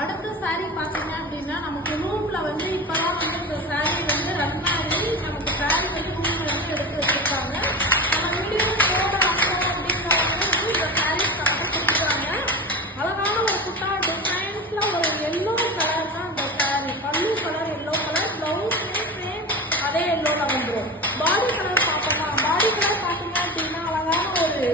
அடுத்த சாரீ பார்த்தீங்க அப்படின்னா நமக்கு ரூம்ல வந்து இப்பதான் வந்து இந்த சாரீ வந்து ரத்னாரி நமக்கு சாரீ வந்து ரூம்ல இருந்து எடுத்து வச்சிருக்காங்க. நம்ம வீடியோ போடலாம் அப்படிங்கிறவங்க வந்து இந்த சாரீ கொடுத்துருக்காங்க. அழகான ஒரு குட்டா டிசைன்ஸ்ல ஒரு எல்லோ கலர் தான் இந்த சாரீ. பல்லு colour yellow colour, blouse same அதே எல்லோல வந்துடும். பாடி கலர் பார்த்தோம்னா பாடி கலர் பார்த்தீங்க அப்படின்னா அழகான ஒரு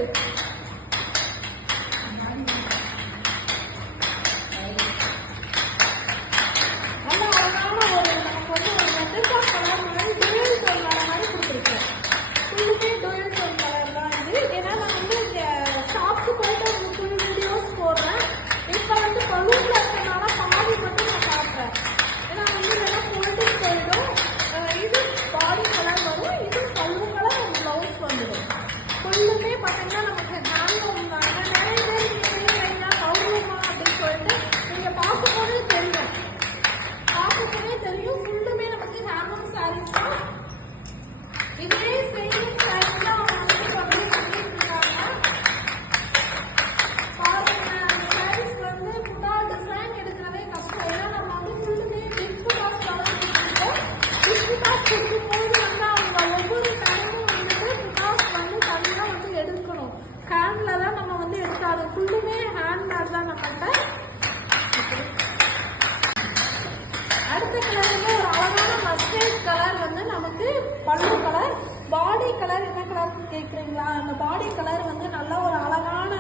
பல்லு கலர். பாடி கலர் என்ன கலர் கேட்குறீங்களா? அந்த பாடி கலர் வந்து நல்ல ஒரு அழகான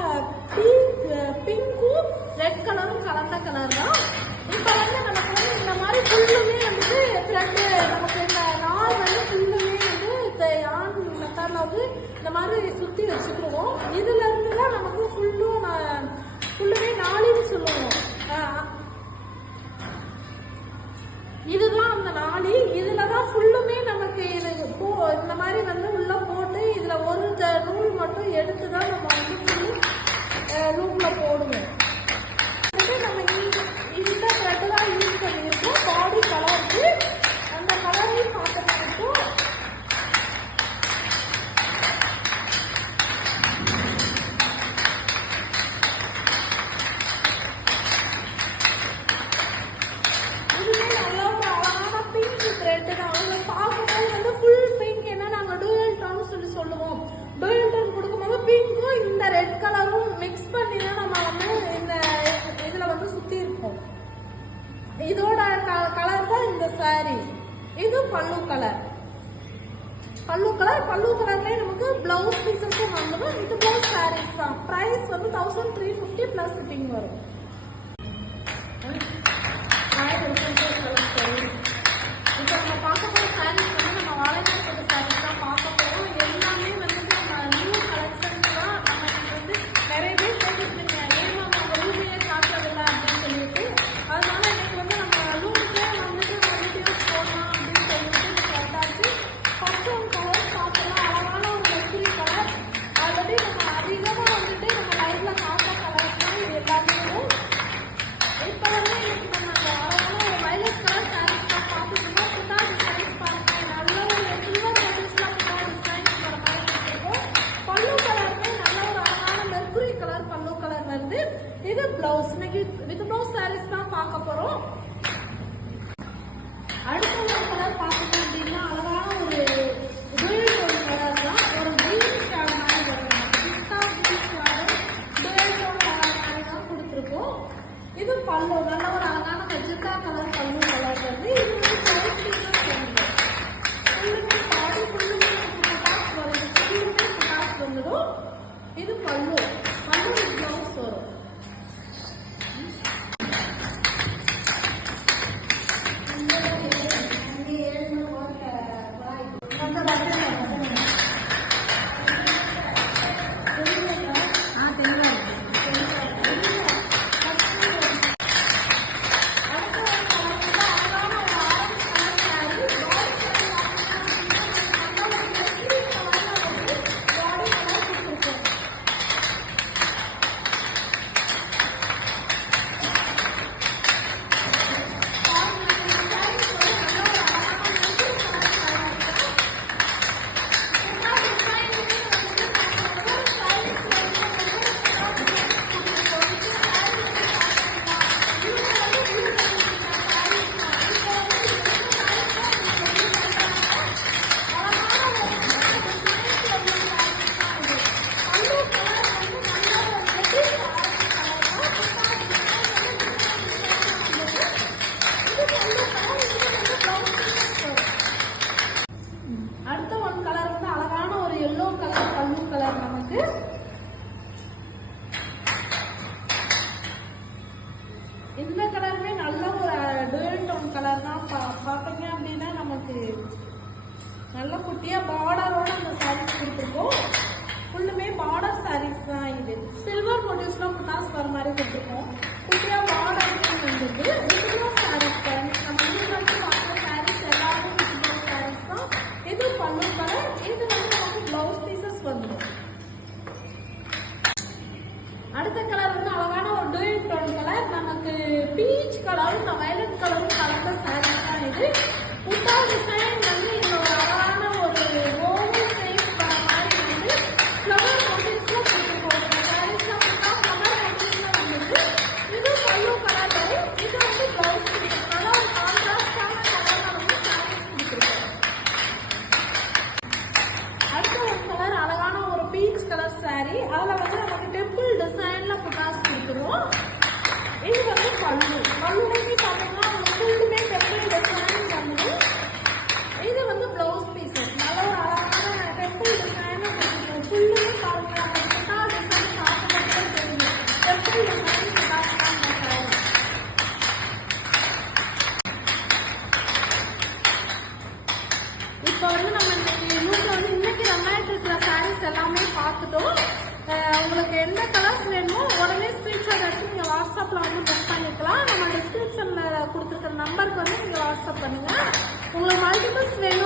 பிங்க்கும் ரெட் கலரும் கலந்த கலர் தான். இப்போ வந்து நமக்கு வந்து இந்த மாதிரி ஃபுல்லுமே வந்து த்ரெட்டு நமக்கு இந்த நாள் வந்து ஃபுல்லுமே வந்து இந்த ஆண் மெத்தடில் வந்து இந்த மாதிரி சுற்றி வச்சுக்கிடுவோம். இதுல இருந்து தான் நமக்கு ஃபுல்லுமே நாளின்னு சொல்லுவோம். இதுதான் அந்த நாளி. இதுல தான் ஃபுல்லுமே நமக்கு இந்த மாதிரி வந்து உள்ள போட்டு இதுல ஒரு நூல் மட்டும் எடுத்துதான் நம்ம வந்து ஃபுல்லு ரூம்ல போடுவோம். நம்ம இந்த த்ரெட் தான் யூஸ் பண்ணியிருக்கோம். பாடி கலருக்கு அந்த கலரையும் பார்த்துட்டு ரெட் கலரும் மிக்ஸ் பண்ணி தான் நம்ம வந்து இந்த இதுல வந்து சுத்தி இருக்கோம். இதோட கலர் தான் இந்த சாரி. இது பல்லு கலர். பல்லு கலர்லயே நமக்கு பிளவுஸ் பீசஸும் வந்துடும். இது பிளவுஸ் சாரீஸ் தான். பிரைஸ் வந்து 1350 பிளஸ் ஷிப்பிங் வரும். இப்போ நம்ம பார்க்க போற சாரீஸ் வந்து நம்ம வாழைநாள் போட்ட சாரீஸ் தான் பார்க்க போறோம். எல்லாமே வந்து நம்ம நியூ கலெக்ஷன் தான். நம்ம வந்து நிறைய பேர் கேட்டுருக்கீங்க, ஏன் நம்ம ரூமையே காட்டுறதில்ல அப்படின்னு சொல்லிட்டு. அதனால இன்னைக்கு வந்து நம்ம ரூமுக்கே வந்துட்டு வீடியோஸ் போடலாம் அப்படின்னு சொல்லிட்டு கேட்டாச்சு. ஃபர்ஸ்ட் ஒரு கலர் பார்க்கலாம். அழகான ஒரு மெட்டீரி கலர். ஆல்ரெடி நம்ம அதிகமாக வந்துட்டு நம்ம லைவ்ல காட்டுற கலர்ஸ் தான் இது எல்லாமே. இப்போ வந்து இன்னைக்கு நம்ம அந்த அழகான ஒரு வயலட் கலர் சாரீஸ் தான் பார்த்துக்கணும். புட்டா டிசைன்ஸ் பாருங்க. நல்ல ஒரு சில்வர் மாடல்ஸ்ல புட்டா டிசைன்ஸ் வர மாதிரி இருக்கும். பல்லு கலருமே நல்ல ஒரு அழகான மெர்குரி கலர் பல்லு கலர் வந்து. இது பிளவுஸ். இன்னைக்கு வித் பிளவுஸ் சாரீஸ் தான் பார்க்க போறோம். அடுத்த ஒரு கலர் பார்த்துட்டோம் அப்படின்னா அழகான ஒரு டூயல் கலர் தான். ஒரு கிரீன் ஷேட் மாதிரி வரும். பிஸ்தா கிரீன் ஷேடு டூயல் கலர் மாதிரி தான் கொடுத்துருக்கோம். இது பல்லு. நல்ல ஒரு அழகான மெஜந்தா கலர் பல்லு கலர் வந்து. இது வந்து ஃபுல்லுமே பாடி ஃபுல்லுமே புட்டாஸ் வரும். ஃபுல்லுமே புட்டாஸ் வந்துடும். இது பல்லு பிளவுஸ் வரும். இந்த கலருமே நல்ல ஒரு டூயல் டோன் கலர் தான். பார்த்தீங்க அப்படின்னா நமக்கு நல்ல குட்டியா பார்டரோட அந்த சாரீஸ் கொடுத்துருக்கோம். ஃபுல்லுமே பார்டர் சாரீஸ் தான். இது சில்வர் மோட்டிவ்ஸ்ல புட்டாஸ் வர மாதிரி கொடுத்துருக்கோம். குட்டியா பார்டர் வந்துருக்கு. வித்ரோஸ் சாரீஸ் நம்ம வந்து பார்க்குற சாரீஸ் எல்லாமே வித்ரோஸ் சாரீஸ் தான். இது பல்லு கலர். இது வந்து நமக்கு பிளவுஸ் பீசஸ் வந்துடும். அடுத்த கலர் வந்து அழகான ஒரு டூயல் டோன் கலர். நமக்கு பீச் கலரும் வயலட் கலரும் கலந்த சாரீஸ் தான் இது. புட்டா டிசைன் வந்து இந்த ஒரு அழகான ஒரு ஓவல் ஷேப் வர மாதிரி வந்து ஃப்ளவர் மோட்டிவ்ஸ்ல கொடுத்துருக்கோம். சாரீஸ்ல புட்டா ஃப்ளவர் மோட்டிவ்ஸ்ல வந்துருக்கு. இது பல்லு கலர் வரும். இது வந்து பிளவுஸ் பீஸ். நல்லா ஒரு கான்ட்ராஸ்டான கலர்ல வந்து சாரீஸ் கொடுத்துருக்கோம். அடுத்த ஒரு கலர் அழகான ஒரு பீச் கலர் சாரீ. அதில் வந்து நமக்கு டெம்பிள் டிசைன்ல புட்டாஸ் கொடுத்துருவோம். இது வந்து பல்லுமே பார்த்தோம்னா ஃபுல்லுமே டெம்பிள் டிசைன் வந்து. இது வந்து பிளவுஸ் பீசஸ். நல்ல ஒரு அழகான டெம்பிள் டிசைன் கொடுத்துருக்கோம். ஃபுல்லுமே பாருங்க அந்த புட்டா டிசைன் பார்க்கும்போது தெரியும். டெம்பிள் டிசைன் புட்டாஸ் தான் இந்த சாரீ. இப்போ வந்து நம்ம இன்னைக்கு ரன்னாயிட்டு இருக்கிற சாரீஸ் எல்லாமே பார்த்துட்டோம். உங்களுக்கு எந்த கலர்ஸ் வேணுமோ உடனே ஸ்க்ரீன்ஷாட் எடுத்து நீங்கள் வாட்ஸ்அப்பில் வந்து புக் பண்ணிக்கலாம். நம்ம டிஸ்கிரிப்ஷனில் கொடுத்துருக்கிற நம்பருக்கு வந்து நீங்கள் வாட்ஸ்அப் பண்ணுங்கள். உங்களுக்கு மல்டிபிள்ஸ் வேணும்